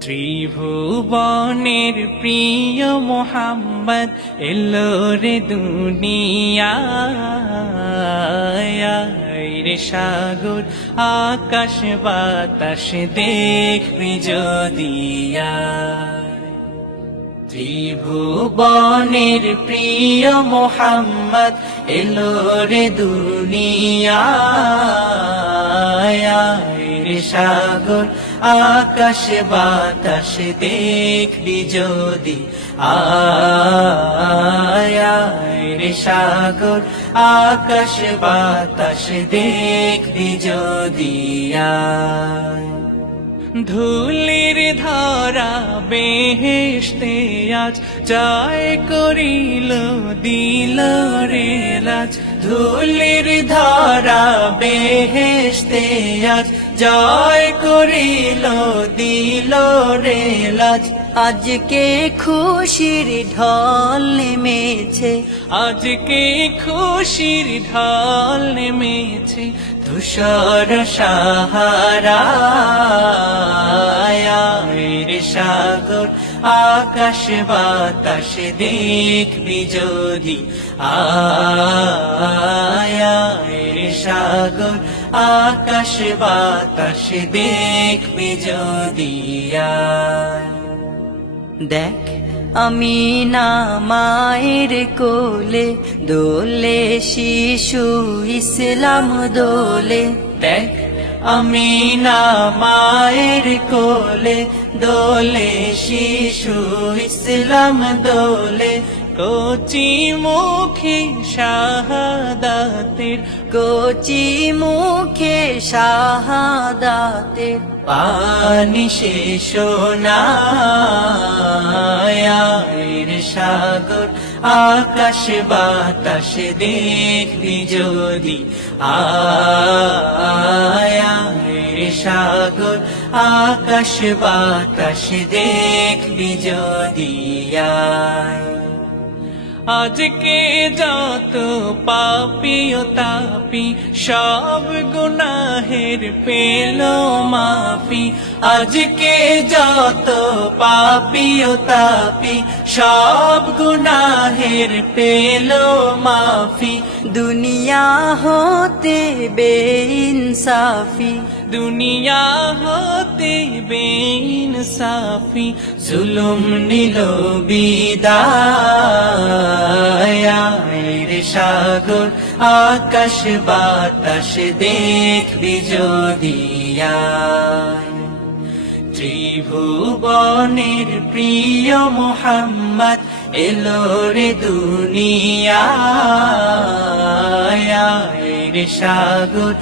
ত্রিভুবনের প্রিয় মোহাম্মদ এলো রে দুনিয়ায় রে সাগর আকাশ বাতাস দেখবি যদিয়া ত্রিভুবনের প্রিয় মোহাম্মদ এলো রে দুনিয়ায় রে সাগর আকাশ বাতাস দেখবি যদি আয় রে সাগর আকাশ বাতাস দেখবি যদি ধুলির ধরা বেহেশতে আজ জয় করিল দিল রে রাজ ধুলির ধরা বেহেশতে আজ জয় করিল দিল রে লাজ আজকে খুশির ঢল নেমেছে আজকে খুশির ঢল নেমেছে তুষার সাহারা রে সাগর আকাশ বাতাস দেখবি যদি আয় রে সাগর আকাশ বাতাস দেখবি যদি দেখ আমি না মায়ের কোলে দোলে শিশু ইসলাম দোলে দেখ আমি না মায়ের কোলে দোলে শিশু ইসলাম দোলে কচি মুখে শাহাদাতের কচি মুখে শাহাদাতের পানি শেষ না রে সাগর আকাশ বাতাস দেখবি যদি আয় রে সাগর আকাশ বাতাস দেখবি যদি আজকে যত পাপী ও তাপি সব গুনাহের পেল মাফি আজকে যত পাপী ও তাপি সব গুনাহের পেল মাফি দুনিয়া হতে বেইনসাফি দুনিয়া হতে বেইনসাফি জুলুম নিল বিদায় রে সাগর আকাশ বাতাস দেখবি যদি ত্রিভুবনের প্রিয় মোহাম্মদ এলো রে দুনিয়ায় রে সাগর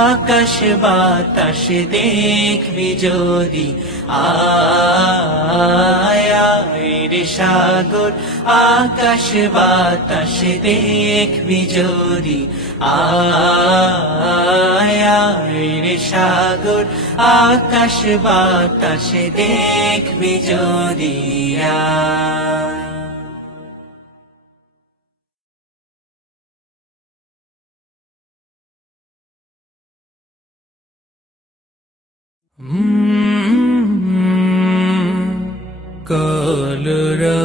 আকাশ বাতাস দেখবি যদি আয় রে সাগর আকাশ বাতাস দেখবি যদি আয় রে সাগর আকাশ বাতাস দেখবি যদি কলরা